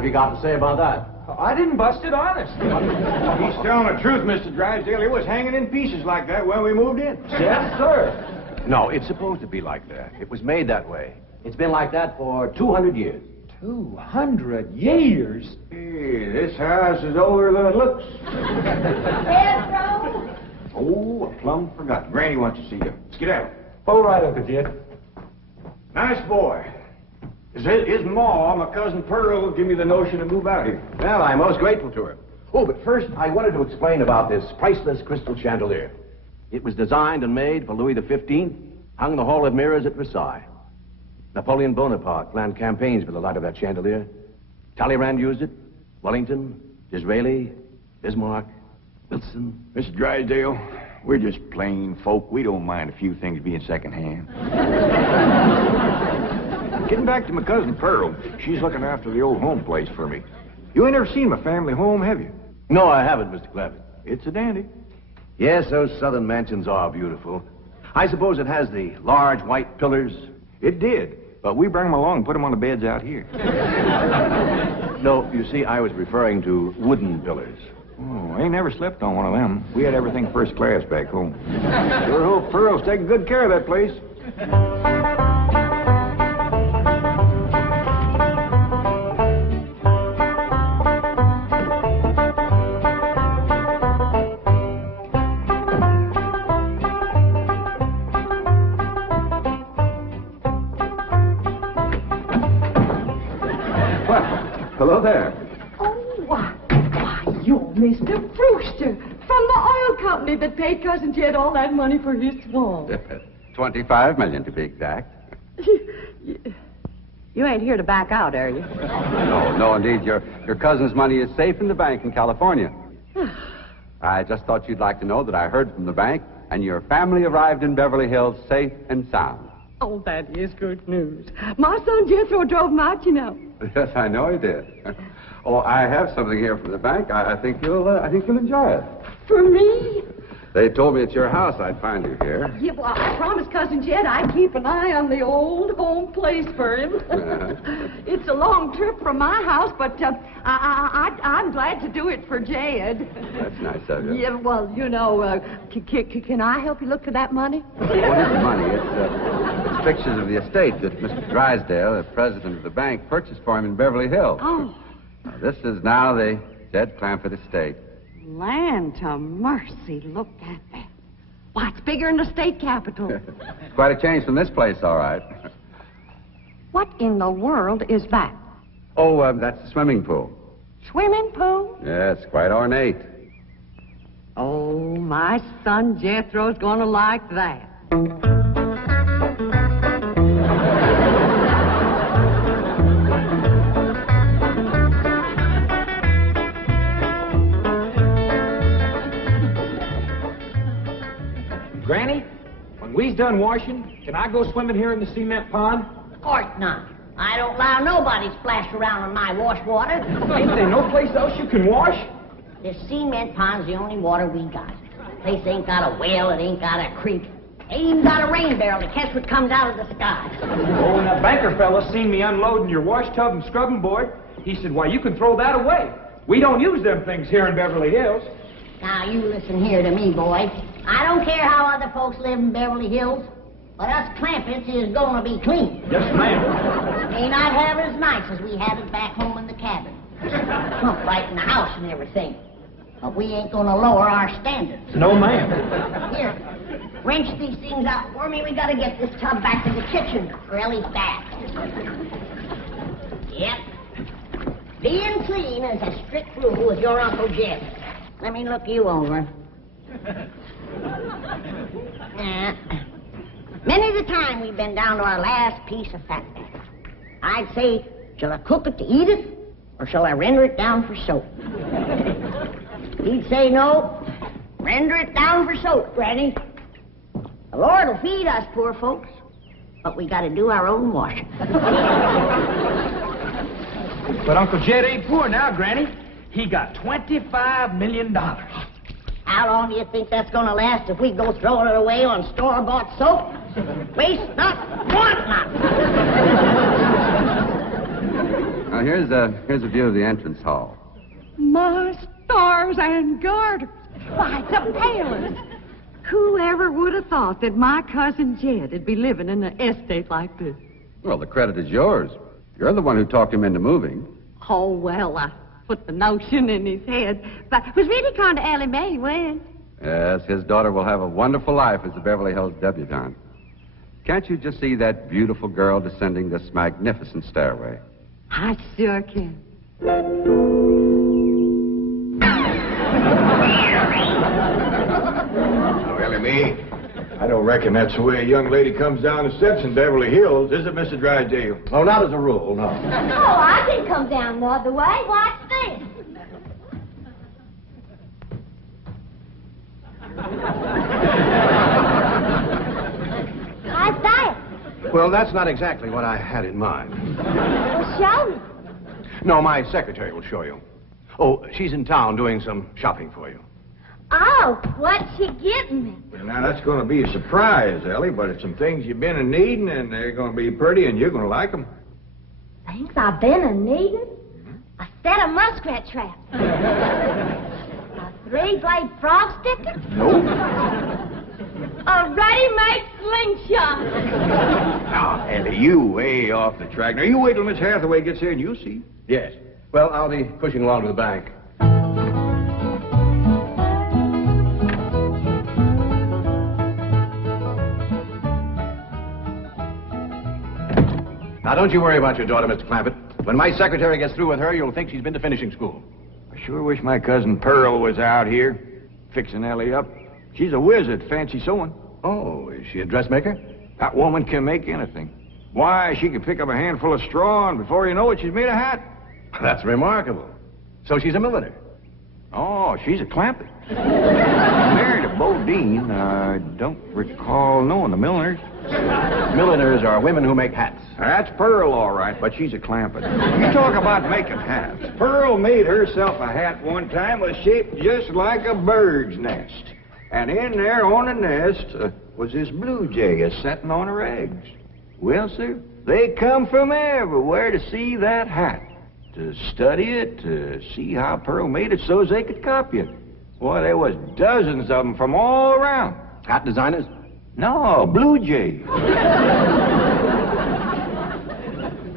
have you got to say about that? I didn't bust it, honest. He's telling the truth, Mr. Drysdale. It was hanging in pieces like that when we moved in. Yes, sir. No, it's supposed to be like that. It was made that way. It's been like that for 200 years. 200 years? Hey, this house is older than it looks. Pedro? Oh, I plumb forgot. Granny wants to see you. Skedaddle. All right, Uncle Jed. Nice boy. His ma, my cousin Pearl, gave me the notion to move out here. Well, I'm most grateful to her. Oh, but first, I wanted to explain about this priceless crystal chandelier. It was designed and made for Louis XV, hung in the Hall of Mirrors at Versailles. Napoleon Bonaparte planned campaigns for the light of that chandelier. Talleyrand used it. Wellington, Disraeli, Bismarck, Wilson. Mr. Drysdale, we're just plain folk. We don't mind a few things being secondhand. Getting back to my cousin Pearl, she's looking after the old home place for me. You ain't never seen my family home, have you? No, I haven't, Mr. Clampetts. It's a dandy. Yes, those southern mansions are beautiful. I suppose it has the large white pillars. It did, but we bring them along and put them on the beds out here. No, you see, I was referring to wooden pillars. Oh, I ain't never slept on one of them. We had everything first class back home. Sure hope Pearl's taking good care of that place. Hello there. Oh, why, you're Mr. Brewster from the oil company that paid Cousin Jed all that money for his swamp. 25 million to be exact. You ain't here to back out, are you? No, indeed. Your cousin's money is safe in the bank in California. I just thought you'd like to know that I heard from the bank, and your family arrived in Beverly Hills safe and sound. Oh, that is good news. My son Jethro drove him out, you know. Yes, I know he did. Oh, I have something here from the bank. I think you'll enjoy it. For me? They told me at your house I'd find you here. Yeah, well, I promised Cousin Jed I'd keep an eye on the old home place for him. It's a long trip from my house, but I'm glad to do it for Jed. That's nice of you. Yeah, well, you know, can I help you look for that money? What is the money? It's pictures of the estate that Mr. Drysdale, the president of the bank, purchased for him in Beverly Hills. Oh. Now, this is now the Jed Clampett estate. Land to mercy, look at that. Why, it's bigger than the state capitol. It's quite a change from this place, all right. What in the world is that? Oh, that's the swimming pool. Swimming pool? Yeah, it's quite ornate. Oh, my son Jethro's gonna like that. Granny, when we's done washing, can I go swimming here in the cement pond? Of course not. I don't allow nobody to splash around in my wash water. Ain't there no place else you can wash? This cement pond's the only water we got. Place ain't got a well, it ain't got a creek. Ain't even got a rain barrel to catch what comes out of the sky. Oh, and that banker fella seen me unloading your wash tub and scrubbing board. He said, why, you can throw that away. We don't use them things here in Beverly Hills. Now, you listen here to me, boy. I don't care how other folks live in Beverly Hills, but us Clampetts is gonna be clean. Yes, ma'am. May not have it as nice as we have it back home in the cabin. Plump right in the house and everything. But we ain't gonna lower our standards. No, ma'am. Here, wrench these things out for me. We gotta get this tub back to the kitchen for Ellie's bath. Yep. Being clean is a strict rule with your Uncle Jed. Let me look you over. Many's the time we've been down to our last piece of fat. I'd say, shall I cook it to eat it, or shall I render it down for soap? He'd say no. Render it down for soap, Granny. The Lord will feed us poor folks, but we gotta do our own washing. But Uncle Jed ain't poor now, Granny. He got $25 million. How long do you think that's gonna last if we go throwing it away on store-bought soap? Waste not, want not. Now, here's a view of the entrance hall. My stars and garters. Why, it's a palace. Whoever would have thought that my cousin Jed would be living in an estate like this? Well, the credit is yours. You're the one who talked him into moving. Oh, well, I put the notion in his head. But it was really kind of Ellie Mae when. Yes, his daughter will have a wonderful life as the Beverly Hills debutante. Can't you just see that beautiful girl descending this magnificent stairway? I sure can. Ellie Mae, I don't reckon that's the way a young lady comes down the steps in Beverly Hills, is it, Mr. Drysdale? Oh, not as a rule, no. Oh, I can come down the other way. Watch this. How's that? Well, that's not exactly what I had in mind. Well, show me. No, my secretary will show you. Oh, she's in town doing some shopping for you. Oh, what's she getting me? Now, that's going to be a surprise, Ellie, but it's some things you've been in needing, and they're going to be pretty, and you're going to like them. Things I've been a-needing? A set of muskrat traps. A three-blade frog sticker? Nope. A ready-made slingshot. Now, Ellie, you way off the track. Now, you wait till Miss Hathaway gets here, and you'll see. Yes. Well, I'll be pushing along to the bank. Now, don't you worry about your daughter, Mr. Clampett. When my secretary gets through with her, you'll think she's been to finishing school. I sure wish my cousin Pearl was out here, fixing Ellie up. She's a whiz at fancy sewing. Oh, is she a dressmaker? That woman can make anything. Why, she can pick up a handful of straw, and before you know it, she's made a hat. That's remarkable. So she's a milliner. Oh, she's a Clampett. Married a Bodine. I don't recall knowing the milliners. Milliners are women who make hats. That's Pearl, all right, but she's a Clampett. You talk about making hats. Pearl made herself a hat one time that was shaped just like a bird's nest. And in there on the nest was this blue jay a-setting on her eggs. Well, sir, they come from everywhere to see that hat, to study it, to see how Pearl made it so they could copy it. Boy, there was dozens of them from all around. Hat designers? No, blue jay.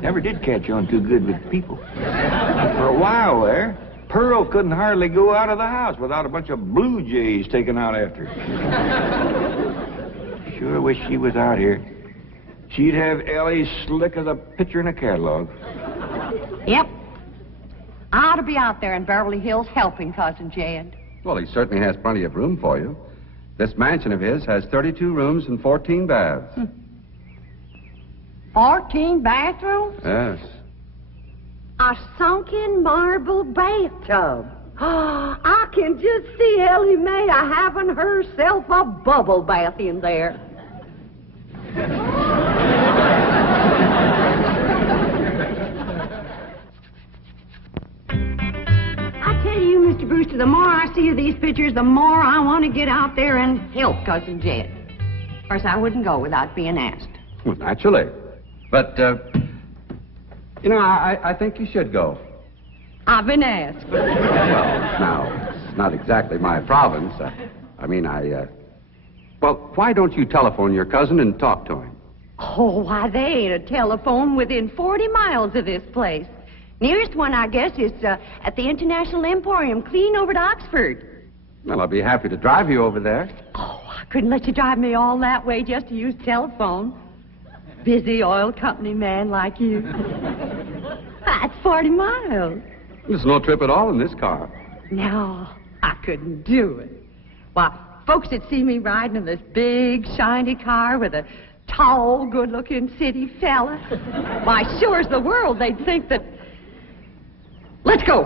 Never did catch on too good with people. For a while there, Pearl couldn't hardly go out of the house without a bunch of blue jays taken out after her. Sure wish she was out here. She'd have Ellie slick as a picture in a catalog. Yep. I ought to be out there in Beverly Hills helping Cousin Jed. Well, he certainly has plenty of room for you. This mansion of his has 32 rooms and 14 baths. 14 bathrooms? Yes. A sunken marble bathtub. Oh, I can just see Ellie Mae having herself a bubble bath in there. I tell you, Mr. Brewster, the more I see of these pictures, the more I want to get out there and help Cousin Jed. Of course, I wouldn't go without being asked. Well, naturally. But, I think you should go. I've been asked. Well, now, it's not exactly my province. Well, why don't you telephone your cousin and talk to him? Oh, why, they ain't a telephone within 40 miles of this place. Nearest one, I guess, is at the International Emporium, clean over to Oxford. Well, I'll be happy to drive you over there. Oh, I couldn't let you drive me all that way just to use telephone. Busy oil company man like you. That's 40 miles. There's no trip at all in this car. No, I couldn't do it. Why, folks that see me riding in this big, shiny car with a tall, good-looking city fella, why, sure as the world, they'd think that... Let's go.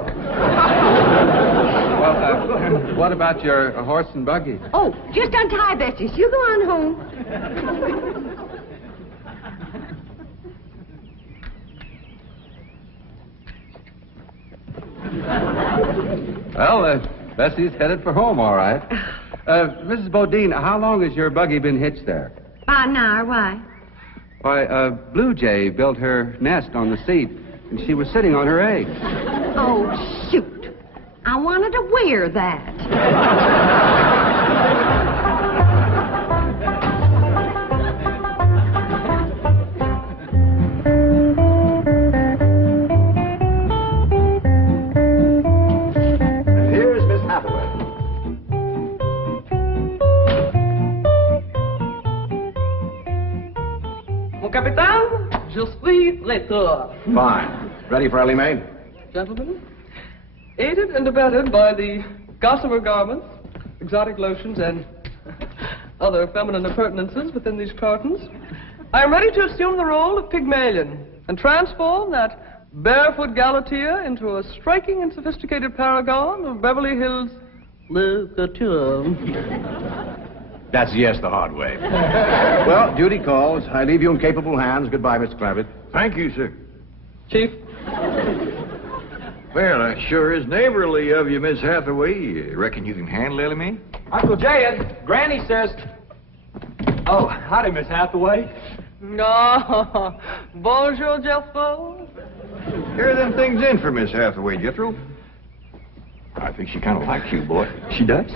Well, what about your horse and buggy? Oh, just untie Bessie. You go on home. Well, Bessie's headed for home, all right. Mrs. Bodine, how long has your buggy been hitched there? About an hour, why? Why, Blue Jay built her nest on the seat and she was sitting on her eggs. Oh, shoot. I wanted to wear that. And here's Miss Hathaway. Mon capitaine, je suis prêt. Fine. Ready for Ellie Mae? Gentlemen, aided and abetted by the gossamer garments, exotic lotions, and other feminine appurtenances within these cartons, I am ready to assume the role of Pygmalion and transform that barefoot Galatea into a striking and sophisticated paragon of Beverly Hills literature. That's yes the hard way. Well, duty calls. I leave you in capable hands. Goodbye, Mr. Clampett. Thank you, sir. Chief, Well, that sure is neighborly of you, Miss Hathaway. Reckon you can handle Ellie Mae? Uncle Jed, Granny says... Oh, howdy, Miss Hathaway. no, bonjour, Jethro. Here are them things in for Miss Hathaway, Jethro. I think she kind of likes you, boy. She does?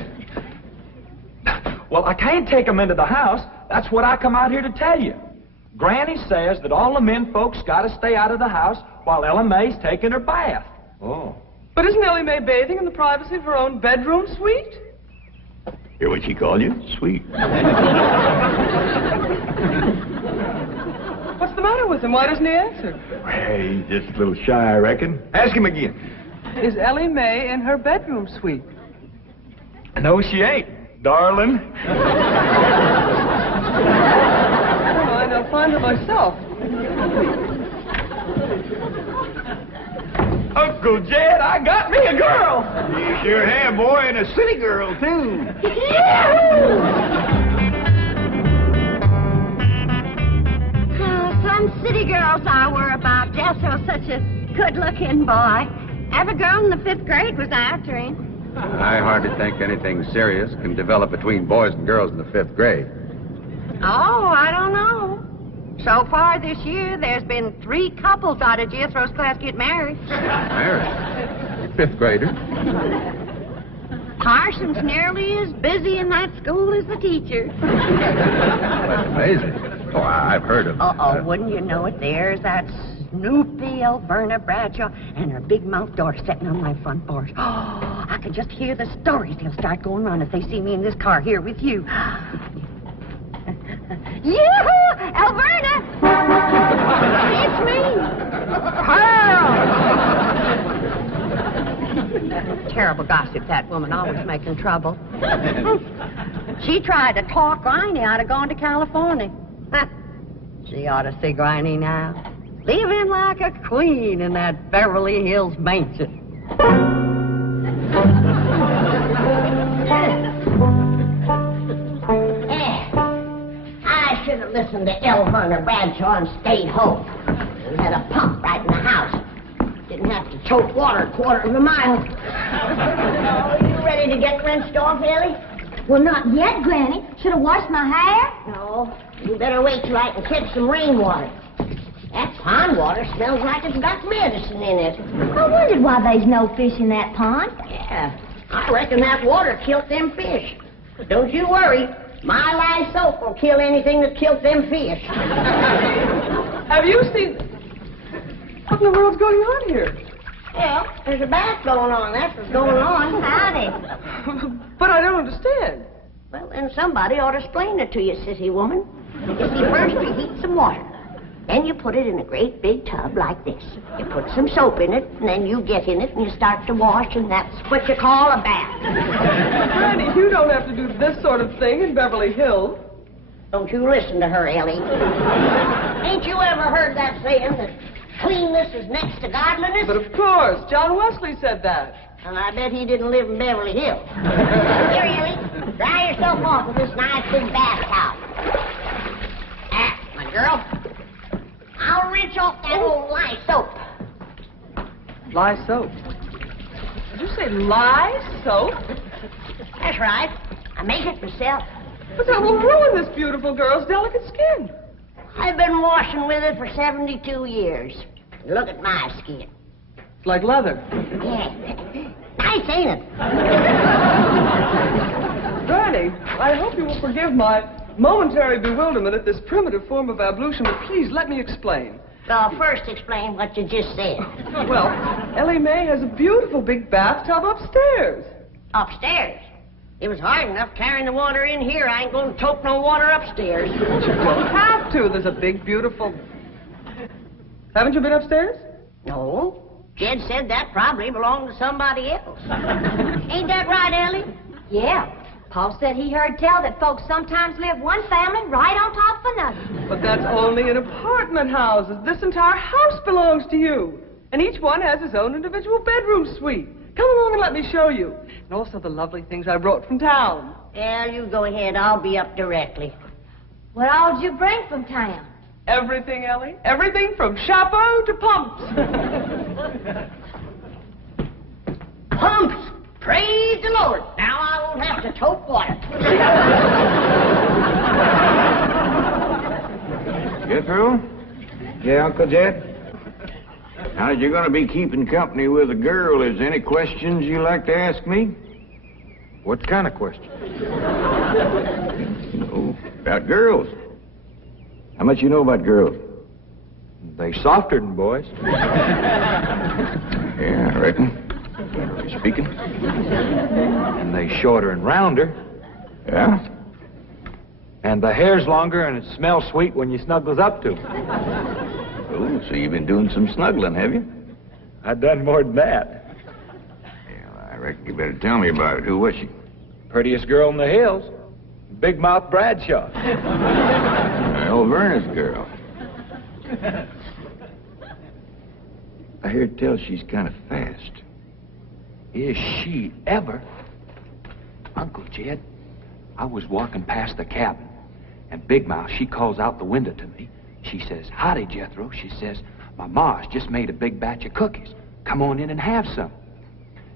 Well, I can't take 'em into the house. That's what I come out here to tell you. Granny says that all the men folks got to stay out of the house while Ella Mae's taking her bath. Oh. But isn't Ellie Mae bathing in the privacy of her own bedroom suite? Hear what she called you? Sweet. What's the matter with him? Why doesn't he answer? Hey, he's just a little shy, I reckon. Ask him again. Is Ellie Mae in her bedroom suite? No, she ain't, darling. Never mind, I'll find her myself. Uncle Jed, I got me a girl. You sure have, boy, and a city girl, too. Some city girls I were about. Jesso's such a good-looking boy. Every girl in the 5th grade was after him. I hardly think anything serious can develop between boys and girls in the 5th grade. Oh, I don't know. So far this year, there's been 3 couples out of Jethro's class get married. Married? 5th grader? Parson's nearly as busy in that school as the teacher. That's amazing. Oh, I've heard of Wouldn't you know it? There's that Snoopy Alverna Bradshaw and her big mouth daughter sitting on my front porch. Oh, I can just hear the stories they'll start going around if they see me in this car here with you. Yoo-hoo! Alverna! It's me! Pearl! Terrible gossip, that woman, always making trouble. She tried to talk Granny out of going to California. She ought to see Granny now. Living like a queen in that Beverly Hills mansion. I should have listened to Alverna Bradshaw and stayed home. We had a pump right in the house. Didn't have to tote water a quarter of a mile. Oh, you ready to get rinsed off, Ellie? Well, not yet, Granny. Should have washed my hair. No, you better wait till I can catch some rainwater. That pond water smells like it's got medicine in it. I wondered why there's no fish in that pond. Yeah, I reckon that water killed them fish. But don't you worry. My lye soap will kill anything that killed them fish. Have you seen... What in the world's going on here? Well, there's a bath going on. That's what's going on. Howdy. But I don't understand. Well, then somebody ought to explain it to you, sissy woman. You see, first you heat some water. Then you put it in a great big tub like this. You put some soap in it, and then you get in it, and you start to wash, and that's what you call a bath. Granny, you don't have to do this sort of thing in Beverly Hills. Don't you listen to her, Ellie. Ain't you ever heard that saying that cleanness is next to godliness? But of course, John Wesley said that. And I bet he didn't live in Beverly Hills. Here, Ellie, dry yourself off with this nice big bath towel. My girl. I'll rinse off that old lye soap. Lye soap. Did you say lye soap? That's right. I make it myself. But that will ruin this beautiful girl's delicate skin. I've been washing with it for 72 years. Look at my skin. It's like leather. Yeah. Nice, ain't it? Granny, I hope you will forgive my momentary bewilderment at this primitive form of ablution, but please let me explain. So first explain what you just said. Well, Ellie Mae has a beautiful big bathtub upstairs. Upstairs. It was hard enough carrying the water in here. I ain't going to tote no water upstairs. You don't have to. There's a big, beautiful... Haven't you been upstairs? No. Jed said that probably belonged to somebody else. Ain't that right, Ellie? Yeah. Paul said he heard tell that folks sometimes live one family right on top of another. But that's only in apartment houses. This entire house belongs to you. And each one has his own individual bedroom suite. Come along and let me show you. And also the lovely things I brought from town. Yeah, you go ahead. I'll be up directly. What all did you bring from town? Everything, Ellie. Everything from chapeau to pumps. Pumps! Praise the Lord. Now I won't have to tote water. Jethro? Yeah, Uncle Jed? Now, you're going to be keeping company with a girl. Is there any questions you like to ask me? What kind of questions? About girls. How much you know about girls? They softer than boys. Yeah, I reckon. Generally speaking. And they shorter and rounder. Yeah? And the hair's longer and it smells sweet when you snuggles up to 'em. Oh, so you've been doing some snuggling, have you? I done more than that. Well, I reckon you better tell me about it. Who was she? Prettiest girl in the hills. Big Mouth Bradshaw. Well, Verna's girl. I heard tell she's kind of fast. Is she ever? Uncle Jed, I was walking past the cabin, and Big Mouth, she calls out the window to me. She says, "Howdy, Jethro." She says, "My ma's just made a big batch of cookies. Come on in and have some."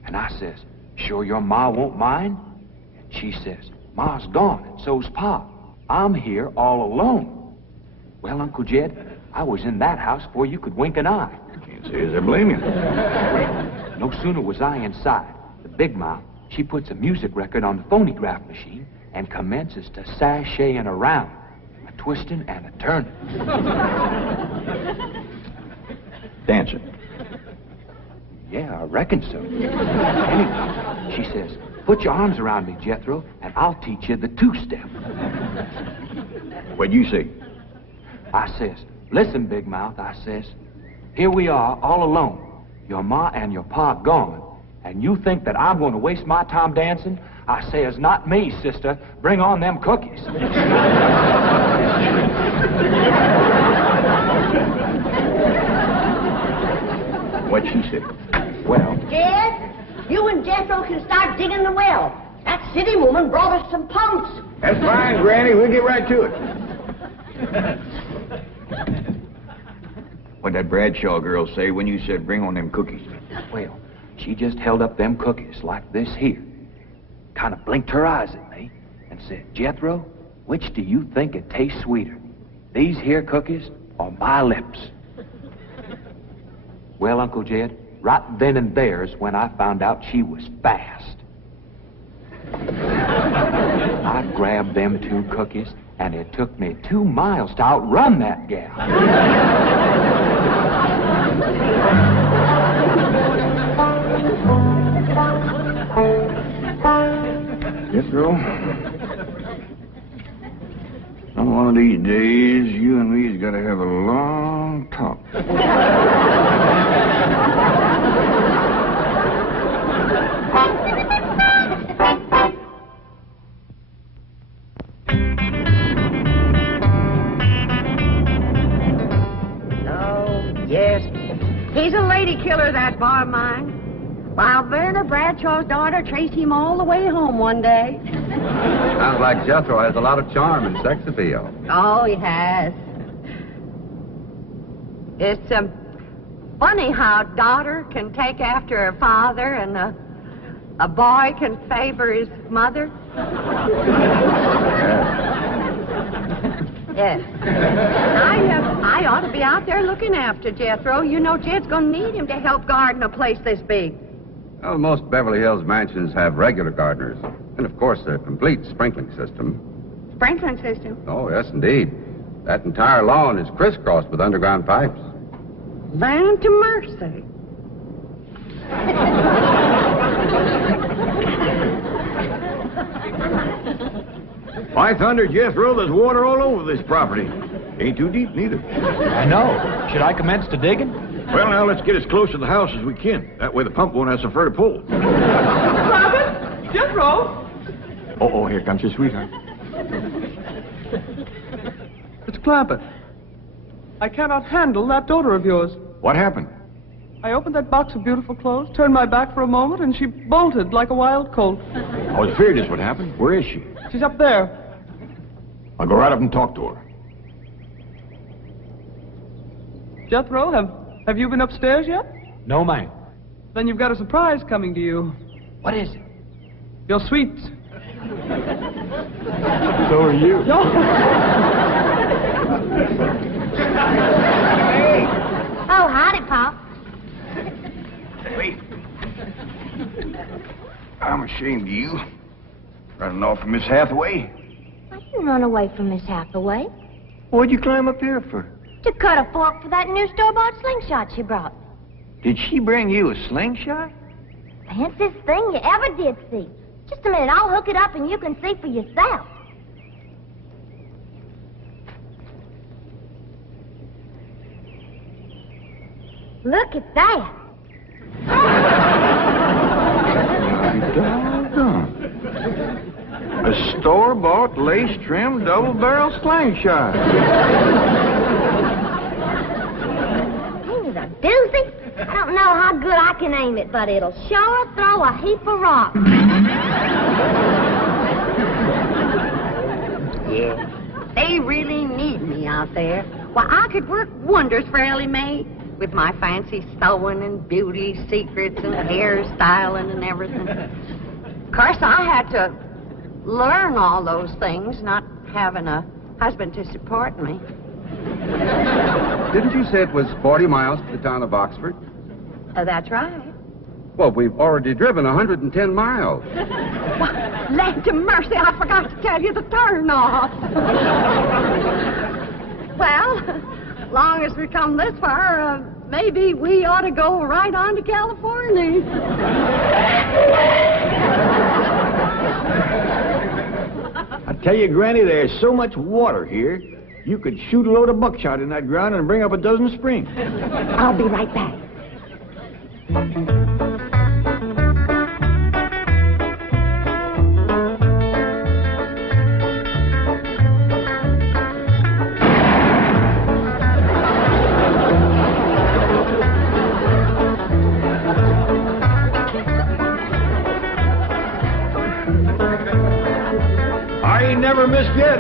And I says, "Sure your ma won't mind?" And she says, "Ma's gone, and so's Pa. I'm here all alone." Well, Uncle Jed, I was in that house before you could wink an eye. Can't say as I blame you. No sooner was I inside, the Big Mouth, she puts a music record on the phonograph machine and commences to sashaying around, a twisting and a turning. Dancing. Yeah, I reckon so. Anyway, she says, "Put your arms around me, Jethro, and I'll teach you the two-step." What'd you say? I says, "Listen, Big Mouth," I says, "here we are all alone. Your ma and your pa gone, and you think that I'm going to waste my time dancing?" I says, "Not me, sister. Bring on them cookies." What'd she say? Well, Jed, you and Jethro can start digging the well. That city woman brought us some pumps. That's fine, Granny. We'll get right to it. What'd that Bradshaw girl say when you said bring on them cookies? well, she just held up them cookies like this here, kind of blinked her eyes at me, and said, "Jethro, which do you think it tastes sweeter, these here cookies or my lips?" Well, Uncle Jed, right then and there's when I found out she was fast. I grabbed them two cookies, and it took me 2 miles to outrun that gal. Jethro, some one of these days, you and me's got to have a long talk. Yes. He's a lady killer, that bar of mine. While Verna Bradshaw's daughter traced him all the way home one day. Sounds like Jethro has a lot of charm and sex appeal. Oh, he has. It's funny how a daughter can take after her father and a boy can favor his mother. Yes. I ought to be out there looking after Jethro. You know Jed's going to need him to help garden a place this big. Well, most Beverly Hills mansions have regular gardeners. And, of course, a complete sprinkling system. Sprinkling system? Oh, yes, indeed. That entire lawn is crisscrossed with underground pipes. Land to mercy. 500, Jethro, there's water all over this property. Ain't too deep, neither. I know. Should I commence to digging? Well, now, let's get as close to the house as we can. That way the pump won't have so far to pull. Clampetts? Jethro? Oh, here comes your sweetheart. It's Clampett. I cannot handle that daughter of yours. What happened? I opened that box of beautiful clothes, turned my back for a moment, and she bolted like a wild colt. I was afraid this would happen. Where is she? She's up there. I'll go right up and talk to her. Jethro, have you been upstairs yet? No, ma'am. Then you've got a surprise coming to you. What is it? Your sweets. So are you. No. Oh, howdy, Pop. Wait. I'm ashamed of you. Running off from Miss Hathaway. I didn't run away from Miss Hathaway. What'd you climb up here for? To cut a fork for that new store-bought slingshot she brought. Did she bring you a slingshot? Fanciest thing you ever did see. Just a minute, I'll hook it up and you can see for yourself. Look at that. Doggone. A store-bought, lace-trimmed, double-barrel slingshot. He's a doozy. I don't know how good I can aim it, but it'll sure throw a heap of rocks. Yeah. They really need me out there. Why, I could work wonders for Ellie Mae with my fancy sewing and beauty secrets and hairstyling and everything. Of course, I had to learn all those things, not having a husband to support me. Didn't you say it was 40 miles to the town of Oxford? That's right. Well, we've already driven 110 miles. Why, land to mercy, I forgot to tell you the turn off. Well, long as we come this far, maybe we ought to go right on to California. I tell you, Granny, there's so much water here, you could shoot a load of buckshot in that ground and bring up a dozen springs. I'll be right back. I ain't never missed yet.